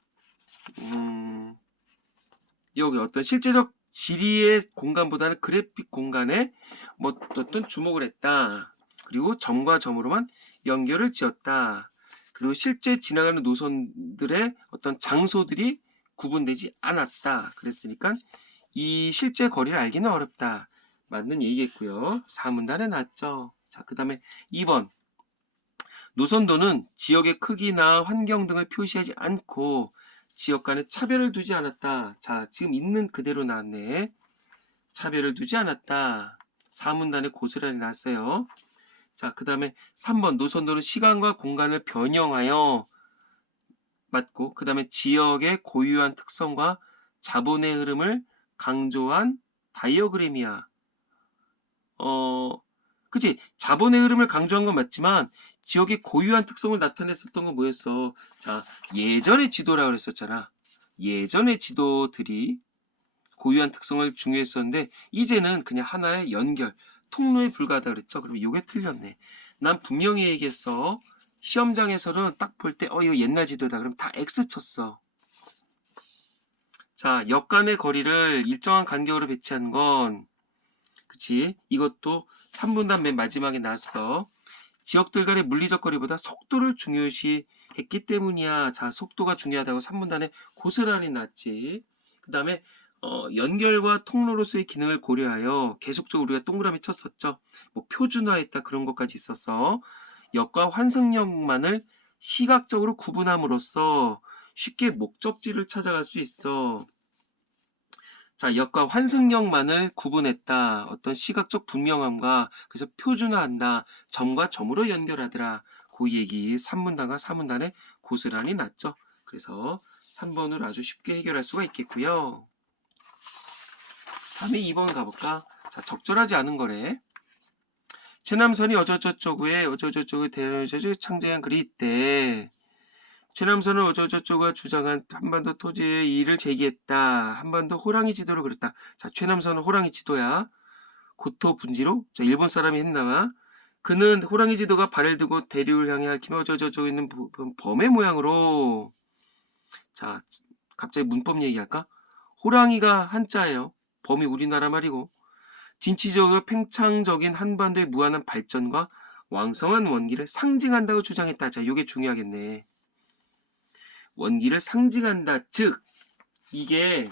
여기 어떤 실제적 지리의 공간보다는 그래픽 공간에 뭐 어떤 주목을 했다. 그리고 점과 점으로만 연결을 지었다. 그리고 실제 지나가는 노선들의 어떤 장소들이 구분되지 않았다. 그랬으니까 이 실제 거리를 알기는 어렵다. 맞는 얘기겠고요. 사문단에 났죠. 자, 그 다음에 2번. 노선도는 지역의 크기나 환경 등을 표시하지 않고 지역 간에 차별을 두지 않았다. 자, 지금 있는 그대로 나왔네. 차별을 두지 않았다. 사문단에 고스란히 나왔어요. 자, 그 다음에 3번 노선도는 시간과 공간을 변형하여 맞고, 그 다음에 지역의 고유한 특성과 자본의 흐름을 강조한 다이어그램이야. 그치? 자본의 흐름을 강조한 건 맞지만 지역의 고유한 특성을 나타냈었던 건 뭐였어? 자, 예전의 지도라고 그랬었잖아. 예전의 지도들이 고유한 특성을 중요했었는데 이제는 그냥 하나의 연결, 통로에 불과하다 그랬죠. 그럼 이게 틀렸네. 난 분명히 얘기했어. 시험장에서는 딱 볼 때 이거 옛날 지도다. 그럼 다 X 쳤어. 자, 역 간의 거리를 일정한 간격으로 배치한 건 그치? 이것도 3분단 맨 마지막에 나왔어. 지역들 간의 물리적 거리보다 속도를 중요시 했기 때문이야. 자, 속도가 중요하다고 3분단에 고스란히 나왔지. 그 다음에 연결과 통로로서의 기능을 고려하여 계속적으로 우리가 동그라미 쳤었죠. 뭐 표준화했다 그런 것까지 있었어. 역과 환승역만을 시각적으로 구분함으로써 쉽게 목적지를 찾아갈 수 있어. 자, 역과 환승역만을 구분했다. 어떤 시각적 분명함과 그래서 표준화한다. 점과 점으로 연결하더라. 그 얘기 3문단과 4문단에 고스란히 났죠. 그래서 3번으로 아주 쉽게 해결할 수가 있겠고요. 다음에 2번 가볼까? 자, 적절하지 않은 거래. 최남선이 어쩌저쩌고에 대저저 창제한 글이 있대. 최남선은 어쩌저쩌고가 주장한 한반도 토지의 이의를 제기했다. 한반도 호랑이 지도를 그렸다. 자, 최남선은 호랑이 지도야. 고토 분지로? 자, 일본 사람이 했나봐. 그는 호랑이 지도가 발을 들고 대륙을 향해 얽히며 어쩌저쩌고 있는 범의 모양으로. 자, 갑자기 문법 얘기할까? 호랑이가 한자예요. 범이 우리나라 말이고. 진취적이고 팽창적인 한반도의 무한한 발전과 왕성한 원기를 상징한다고 주장했다. 자, 요게 중요하겠네. 원기를 상징한다. 즉, 이게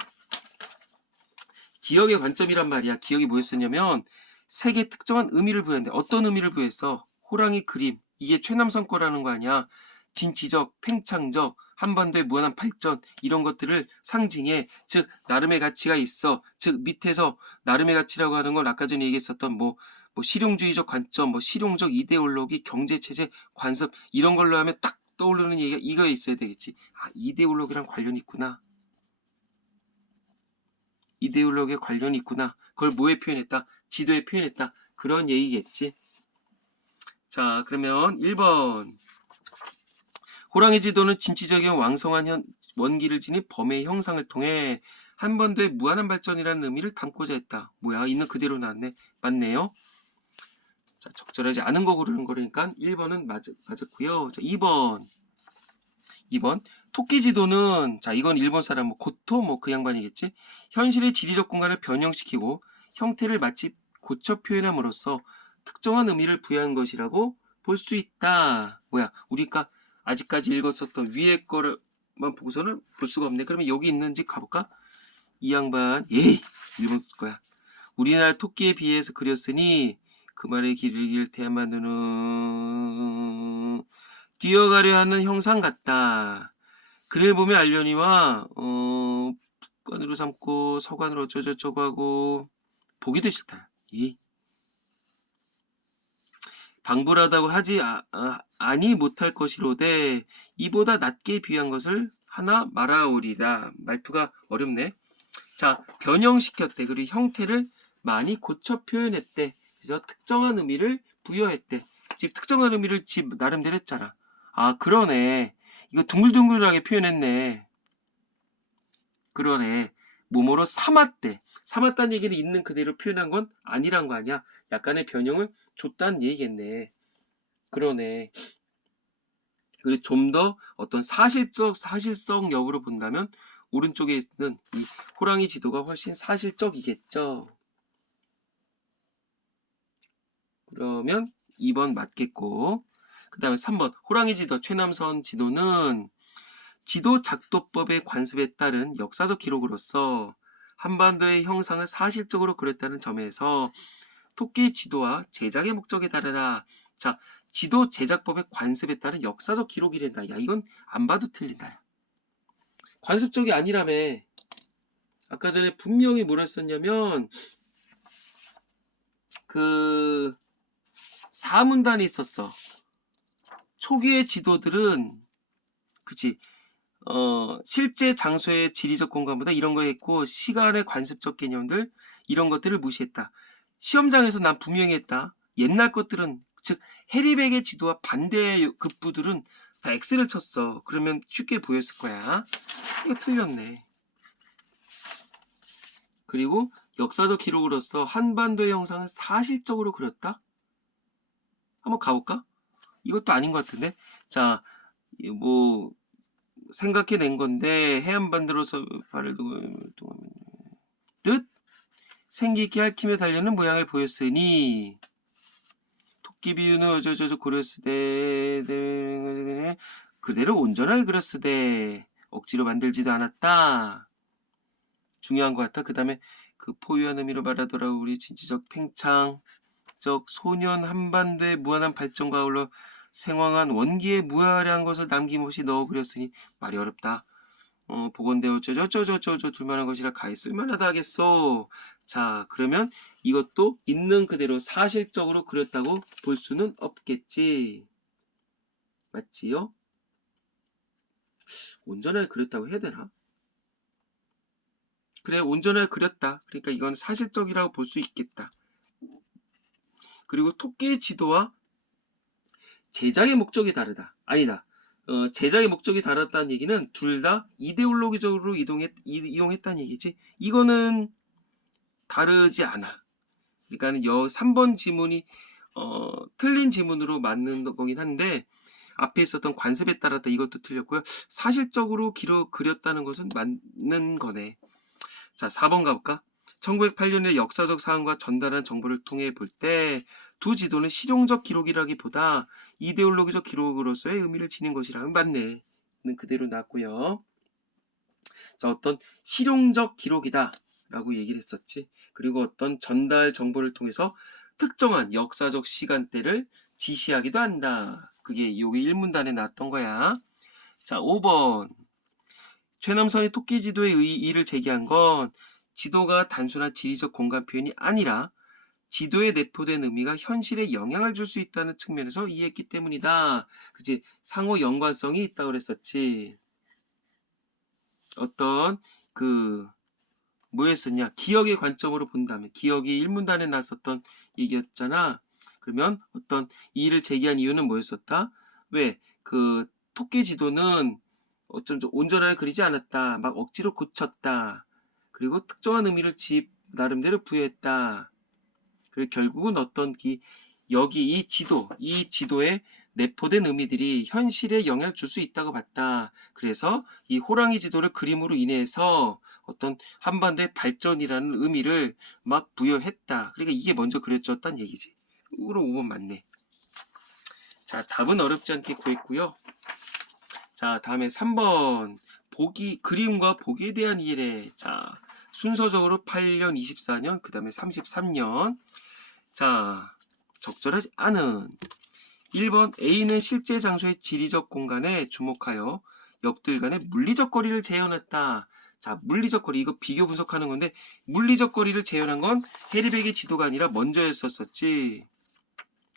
기억의 관점이란 말이야. 기억이 뭐였었냐면 색에 특정한 의미를 부여했는데 어떤 의미를 부여했어? 호랑이 그림. 이게 최남선 거라는 거 아니야. 진취적, 팽창적, 한반도의 무한한 발전 이런 것들을 상징해. 즉 나름의 가치가 있어. 즉 밑에서 나름의 가치라고 하는 건 아까 전에 얘기했었던 뭐 실용주의적 관점, 뭐 실용적 이데올로기, 경제체제, 관습 이런 걸로 하면 딱 떠오르는 얘기가 이거 있어야 되겠지. 아, 이데올로기랑 관련이 있구나. 이데올로기에 관련이 있구나. 그걸 뭐에 표현했다? 지도에 표현했다. 그런 얘기겠지. 자, 그러면 1번. 호랑이 지도는 진취적인 왕성한 원기를 지닌 범의 형상을 통해 한반도의 무한한 발전이라는 의미를 담고자 했다. 뭐야? 있는 그대로 나왔네. 맞네요. 자, 적절하지 않은 거 고르는 거니까 1번은 맞았고요. 자, 2번. 토끼 지도는 자, 이건 일본 사람 뭐 고토 뭐 그 양반이겠지. 현실의 지리적 공간을 변형시키고 형태를 마치 고쳐 표현함으로써 특정한 의미를 부여한 것이라고 볼 수 있다. 뭐야? 우리가 아직까지 읽었었던 위에 거를만 보고서는 볼 수가 없네. 그러면 여기 있는지 가볼까? 이 양반, 에이, 일본 거야. 우리나라 토끼에 비해서 그렸으니 그 말의 길을 대한만두는 뛰어가려 하는 형상 같다. 글을 보면 알려니와 습관으로 삼고 서관으로 어쩌고저쩌고 하고 보기도 싫다. 방불하다고 하지 아니 못할 것이로되 이보다 낮게 비한 것을 하나 말하오리라. 말투가 어렵네. 자, 변형시켰대. 그리고 형태를 많이 고쳐 표현했대. 그래서 특정한 의미를 부여했대. 집 특정한 의미를 집 나름대로 했잖아. 아, 그러네. 이거 둥글둥글하게 표현했네. 그러네. 뭐뭐로 삼았대. 삼았다는 얘기는 있는 그대로 표현한 건 아니란 거 아니야. 약간의 변형을 줬다는 얘기겠네. 그러네. 그리고 좀 더 어떤 사실성 여부로 본다면 오른쪽에 있는 이 호랑이 지도가 훨씬 사실적이겠죠. 그러면 2번 맞겠고, 그 다음에 3번 호랑이 지도 최남선 지도는 지도 작도법의 관습에 따른 역사적 기록으로서 한반도의 형상을 사실적으로 그렸다는 점에서 토끼 지도와 제작의 목적이 다르다. 자, 지도 제작법의 관습에 따른 역사적 기록이란다. 야, 이건 안 봐도 틀린다. 관습적이 아니라며. 아까 전에 분명히 뭐라 했었냐면 그 사문단이 있었어. 초기의 지도들은 그치 실제 장소의 지리적 공간보다 이런 거 했고 시간의 관습적 개념들 이런 것들을 무시했다. 시험장에서 난 분명히 했다. 옛날 것들은 즉 해리백의 지도와 반대의 급부들은 다 X를 쳤어. 그러면 쉽게 보였을 거야. 이거 틀렸네. 그리고 역사적 기록으로서 한반도의 형상을 사실적으로 그렸다? 한번 가볼까? 이것도 아닌 것 같은데. 자, 뭐 생각해낸 건데 해안반도로서 발을 두고 뜻 생기게 핥히며 달려는 모양을 보였으니 토끼 비유는 어쩌저쩌 고렸으되 그대로 온전하게 그렸으되 억지로 만들지도 않았다. 중요한 것 같아. 그 다음에 그 포유한 의미로 말하더라 우리 진취적 팽창적 소년 한반도의 무한한 발전과 아울러 생황한 원기의 무한한 것을 남김없이 넣어 그렸으니 말이 어렵다. 복원되어 저저저저저 둘만한 것이라 가히 쓸만하다 하겠소. 자, 그러면 이것도 있는 그대로 사실적으로 그렸다고 볼 수는 없겠지. 맞지요? 온전하게 그렸다고 해야 되나? 그래, 온전하게 그렸다. 그러니까 이건 사실적이라고 볼 수 있겠다. 그리고 토끼의 지도와 제작의 목적이 다르다. 아니다. 제작의 목적이 다르다는 얘기는 둘 다 이데올로기적으로 이용했다는 얘기지. 이거는 다르지 않아. 그러니까 3번 지문이 틀린 지문으로 맞는 거긴 한데 앞에 있었던 관습에 따랐다 이것도 틀렸고요. 사실적으로 그렸다는 것은 맞는 거네. 자, 4번 가볼까? 1908년의 역사적 사항과 전달한 정보를 통해 볼 때 두 지도는 실용적 기록이라기보다 이데올로기적 기록으로서의 의미를 지닌 것이라면 맞네. 는 그대로 나왔고요. 자, 어떤 실용적 기록이다 라고 얘기를 했었지. 그리고 어떤 전달 정보를 통해서 특정한 역사적 시간대를 지시하기도 한다. 그게 여기 1문단에 나왔던 거야. 자, 5번 최남선이 토끼 지도의 이의를 제기한 건 지도가 단순한 지리적 공간 표현이 아니라 지도에 내포된 의미가 현실에 영향을 줄 수 있다는 측면에서 이해했기 때문이다. 그치? 상호 연관성이 있다고 그랬었지. 어떤 뭐였었냐? 기억의 관점으로 본다면 기억이 1문단에 나왔었던 얘기였잖아. 그러면 어떤 이의를 제기한 이유는 뭐였었다? 왜? 토끼 지도는 어쩜 온전하게 그리지 않았다. 막 억지로 고쳤다. 그리고 특정한 의미를 나름대로 부여했다. 그리고 결국은 어떤 여기 이 지도에 내포된 의미들이 현실에 영향을 줄 수 있다고 봤다. 그래서 이 호랑이 지도를 그림으로 인해서 어떤 한반도의 발전이라는 의미를 막 부여했다. 그러니까 이게 먼저 그려졌다는 얘기지. 그럼 5번 맞네. 자, 답은 어렵지 않게 구했고요. 자, 다음에 3번 그림과 보기에 대한 이해래. 자, 순서적으로 8년, 24년, 그 다음에 33년. 자, 적절하지 않은 1번 A는 실제 장소의 지리적 공간에 주목하여 역들 간의 물리적 거리를 재현했다. 자, 물리적 거리, 이거 비교 분석하는 건데, 물리적 거리를 재현한 건 해리백의 지도가 아니라 먼저였었지.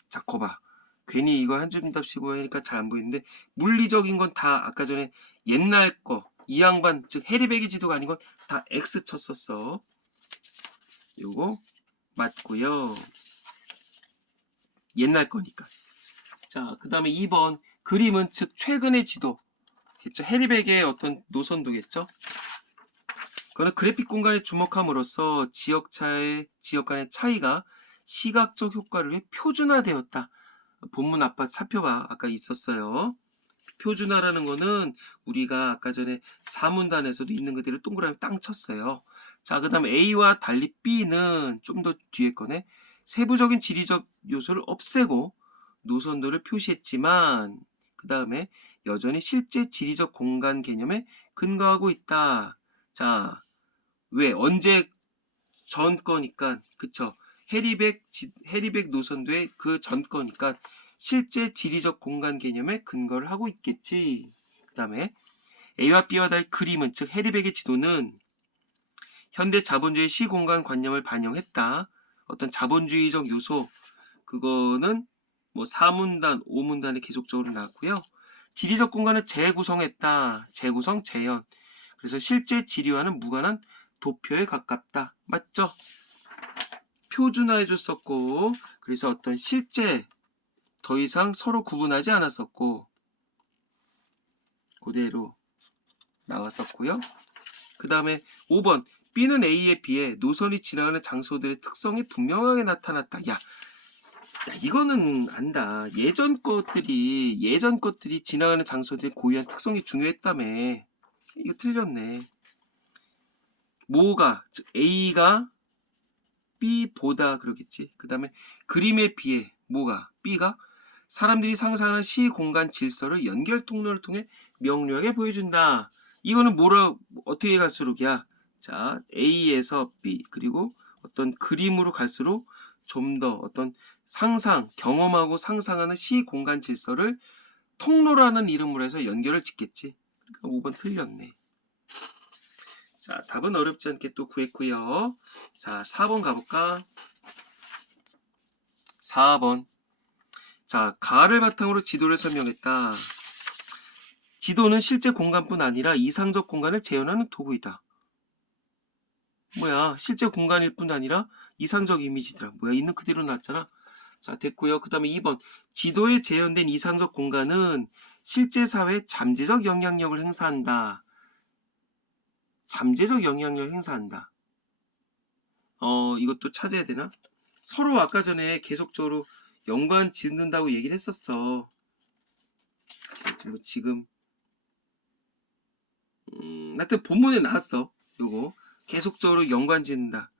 자, 거봐. 괜히 이거 한 줌답 씌고 하니까 잘 안 보이는데, 물리적인 건 다 아까 전에 옛날 거, 이 양반, 즉 해리백의 지도가 아닌 건 다 X 쳤었어. 요거 맞고요. 옛날 거니까. 자, 그 다음에 2번 그림은 즉 최근의 지도 겠죠. 해리백의 어떤 노선도겠죠. 그거는 그래픽 공간에 주목함으로써 지역 간의 차이가 시각적 효과를 위해 표준화되었다. 본문 아빠 살펴봐. 아까 있었어요. 표준화라는 거는 우리가 아까 전에 사문단에서도 있는 그대로 동그라미 땅 쳤어요. 자, 그 다음에 A와 달리 B는 좀 더 뒤에 거네. 세부적인 지리적 요소를 없애고 노선도를 표시했지만 그 다음에 여전히 실제 지리적 공간 개념에 근거하고 있다. 자, 왜? 언제 전 거니까 그쵸? 해리백 노선도의 그 전 거니까 실제 지리적 공간 개념에 근거를 하고 있겠지. 그 다음에 A와 B와 달리 그림은 즉 해리백의 지도는 현대 자본주의 시공간 관념을 반영했다. 어떤 자본주의적 요소 그거는 뭐 4문단, 5문단에 계속적으로 나왔고요. 지리적 공간을 재구성했다. 재구성, 재현. 그래서 실제 지리와는 무관한 도표에 가깝다. 맞죠? 표준화해줬었고 그래서 어떤 실제 더 이상 서로 구분하지 않았었고 그대로 나왔었고요. 그 다음에 5번 B는 A에 비해 노선이 지나가는 장소들의 특성이 분명하게 나타났다. 야, 이거는 안다. 예전 것들이 지나가는 장소들의 고유한 특성이 중요했다며. 이거 틀렸네. 뭐가, 즉 A가 B보다 그러겠지. 그 다음에 그림에 비해 뭐가, B가 사람들이 상상하는 시공간 질서를 연결 통로를 통해 명료하게 보여준다. 이거는 어떻게 갈수록이야? 자, A에서 B, 그리고 어떤 그림으로 갈수록 좀 더 어떤 경험하고 상상하는 시공간 질서를 통로라는 이름으로 해서 연결을 짓겠지. 그러니까 5번 틀렸네. 자, 답은 어렵지 않게 또 구했고요. 자, 4번 가볼까? 4번. 자, 가를 바탕으로 지도를 설명했다. 지도는 실제 공간뿐 아니라 이상적 공간을 재현하는 도구이다. 뭐야, 실제 공간일 뿐 아니라 이상적 이미지더라. 뭐야, 있는 그대로 나왔잖아. 자, 됐고요. 그 다음에 2번. 지도에 재현된 이상적 공간은 실제 사회에 잠재적 영향력을 행사한다. 잠재적 영향력을 행사한다. 이것도 찾아야 되나? 서로 아까 전에 계속적으로 연관 짓는다고 얘기를 했었어. 뭐 지금 하여튼 본문에 나왔어. 요거 계속적으로 연관 짓는다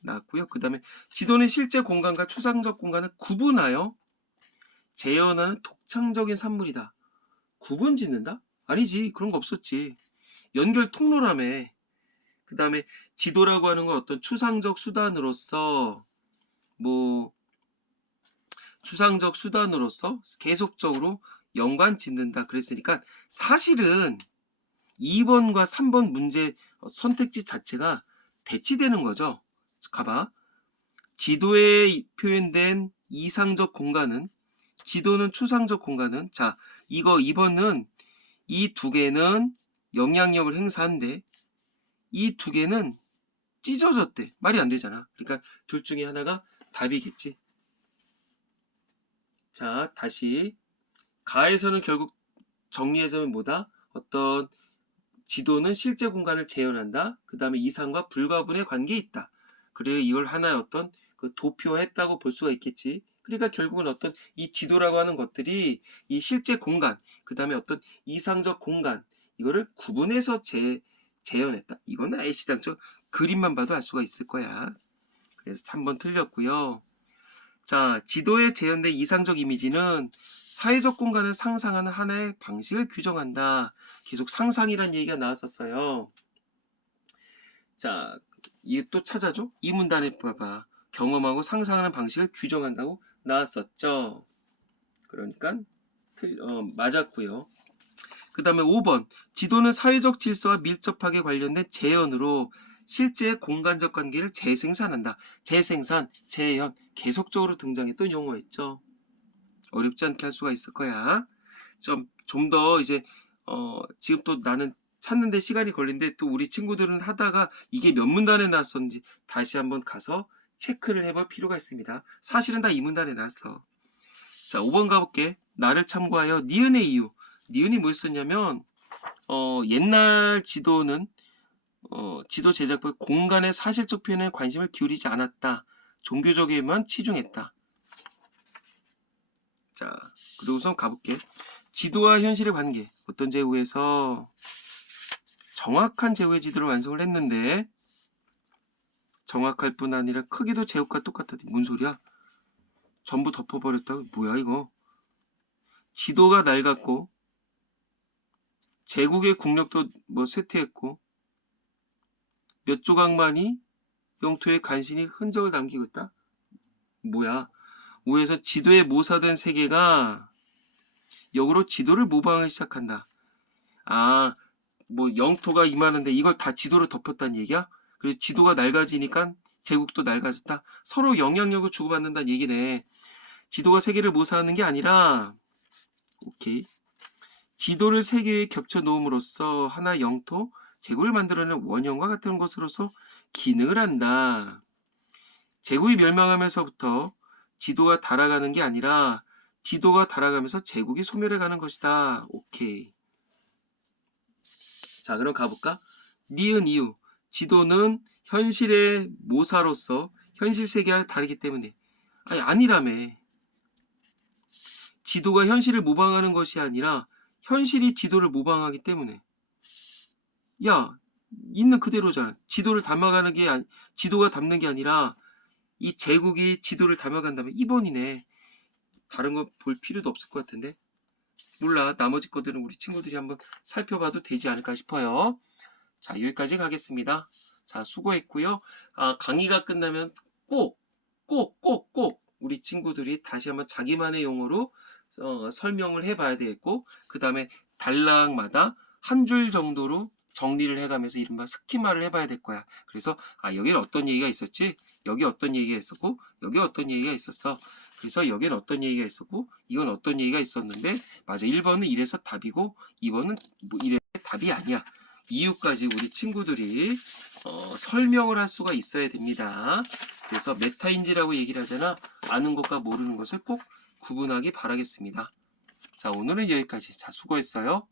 나왔고요. 그 다음에 지도는 실제 공간과 추상적 공간을 구분하여 재현하는 독창적인 산물이다. 구분 짓는다? 아니지. 그런 거 없었지. 연결 통로라며. 그 다음에 지도라고 하는 건 어떤 추상적 수단으로서 계속적으로 연관 짓는다. 그랬으니까 사실은 2번과 3번 문제 선택지 자체가 대치되는 거죠. 가봐. 지도에 표현된 이상적 공간은 지도는 추상적 공간은 자, 이거 2번은 이 두 개는 영향력을 행사한대. 이 두 개는 찢어졌대. 말이 안 되잖아. 그러니까 둘 중에 하나가 답이겠지. 자, 다시 가에서는 결국 정리해서는 뭐다? 어떤 지도는 실제 공간을 재현한다. 그 다음에 이상과 불가분의 관계에 있다. 그래 이걸 하나의 어떤 그 도표했다고 볼 수가 있겠지. 그러니까 결국은 어떤 이 지도라고 하는 것들이 이 실제 공간, 그 다음에 어떤 이상적 공간 이거를 구분해서 재현했다. 이거는 애시당초 그림만 봐도 알 수가 있을 거야. 그래서 3번 틀렸고요. 자, 지도에 재현된 이상적 이미지는 사회적 공간을 상상하는 하나의 방식을 규정한다. 계속 상상이란 얘기가 나왔었어요. 자, 이게 또 찾아줘? 이 문단에 봐봐. 경험하고 상상하는 방식을 규정한다고 나왔었죠. 그러니까 맞았고요. 그 다음에 5번. 지도는 사회적 질서와 밀접하게 관련된 재현으로 실제 공간적 관계를 재생산한다. 재생산, 재현, 계속적으로 등장했던 용어였죠. 어렵지 않게 할 수가 있을 거야. 좀 더 이제 지금 또 나는 찾는데 시간이 걸리는데 또 우리 친구들은 하다가 이게 몇 문단에 나왔었는지 다시 한번 가서 체크를 해볼 필요가 있습니다. 사실은 다 이 문단에 나왔어. 자, 5번 가볼게. 나를 참고하여 니은의 이유. 니은이 뭐였었냐면 옛날 지도는 지도 제작부의 공간의 사실적 표현에 관심을 기울이지 않았다. 종교적에만 치중했다. 자, 그리고 우선 가볼게. 지도와 현실의 관계. 어떤 제후에서 정확한 제후의 지도를 완성을 했는데 정확할 뿐 아니라 크기도 제후과 똑같다니. 뭔 소리야? 전부 덮어버렸다고? 뭐야 이거? 지도가 낡았고 제국의 국력도 뭐 쇠퇴했고 몇 조각만이 영토에 간신히 흔적을 남기고 있다? 뭐야? 위에서 지도에 모사된 세계가 역으로 지도를 모방하기 시작한다. 아, 뭐 영토가 이만한데 이걸 다 지도로 덮었다는 얘기야? 그리고 지도가 낡아지니까 제국도 낡아졌다. 서로 영향력을 주고받는다는 얘기네. 지도가 세계를 모사하는 게 아니라 오케이. 지도를 세계에 겹쳐 놓음으로써 하나 영토, 제국을 만들어낸 원형과 같은 것으로서 기능을 한다. 제국이 멸망하면서부터 지도가 달아가는 게 아니라 지도가 달아가면서 제국이 소멸해가는 것이다. 오케이. 자, 그럼 가볼까? 니은 이유. 지도는 현실의 모사로서 현실 세계와 다르기 때문에. 아니, 아니라며. 지도가 현실을 모방하는 것이 아니라 현실이 지도를 모방하기 때문에. 야, 있는 그대로잖아. 지도를 담아가는 게 지도가 담는 게 아니라 이 제국이 지도를 담아간다면 2번이네. 다른 거 볼 필요도 없을 것 같은데. 몰라. 나머지 것들은 우리 친구들이 한번 살펴봐도 되지 않을까 싶어요. 자, 여기까지 가겠습니다. 자, 수고했고요. 강의가 끝나면 꼭 우리 친구들이 다시 한번 자기만의 용어로 설명을 해봐야 되겠고, 그 다음에 단락마다 한 줄 정도로 정리를 해가면서 이른바 스키마를 해봐야 될 거야. 그래서 여기는 어떤 얘기가 있었지? 여기 어떤 얘기가 있었고 여기 어떤 얘기가 있었어. 그래서 여기는 어떤 얘기가 있었고 이건 어떤 얘기가 있었는데 맞아. 1번은 이래서 답이고 2번은 뭐 이래 답이 아니야. 이유까지 우리 친구들이 설명을 할 수가 있어야 됩니다. 그래서 메타인지라고 얘기를 하잖아. 아는 것과 모르는 것을 꼭 구분하기 바라겠습니다. 자, 오늘은 여기까지. 자, 수고했어요.